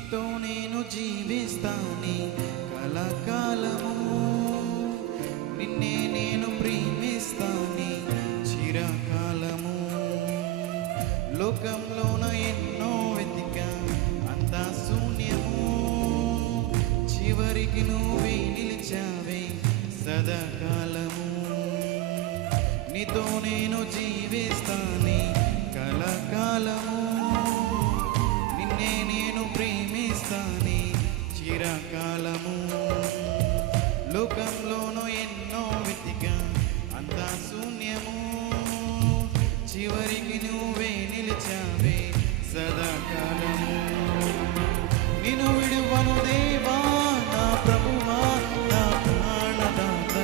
నీతో నేను జీవిస్తాని కలకాలము, నిన్నే నేను ప్రేమిస్తాని చిరకాలము. లోకంలోన ఎన్నో వెతికా అంతా శూన్యము, చివరికి నువ్వే నిలిచావే సదాకాలము. నీతో నేను జీవిస్తాని కలకాలము, నిన్నే నేను ప్రేమిస్తాని చిరకాలము. లోకంలోనూ ఎన్నో వెతికా అంతా శూన్యము, చివరికి నువ్వే నిలిచావే సదాకాలము. నిన్ను విడువను దేవా నా ప్రభువా నా ప్రాణదాత,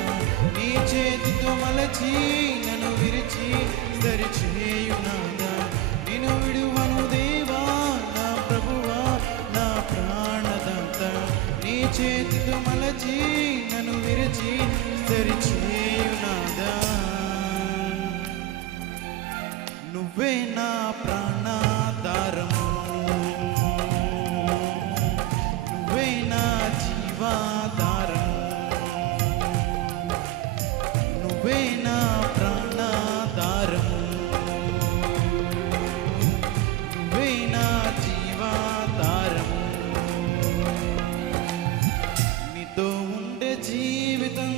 నీ చేతితో మలచి నన్ను విరిచి సరిచేయునాదా. నిన్ను విడువను దేవా నా ప్రభువా నా ప్రాణదాత, నీ చేతితో మలచి నన్ను విరిచి సరిచేయునాదా. నువ్వే నా ప్రాణాధారము, నువ్వే నా జీవాధారము, నువ్వే నా ప్రాణాధారము, నువ్వే నా జీవాధారము. నీతో ఉండే జీవితం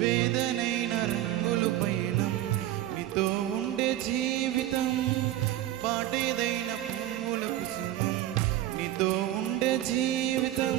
వేదనైన రంగులు పయనం, నీతో ఉండే జీవితం పాటేదైన పువ్వుల కుసుమం, నీతో ఉండే జీవితం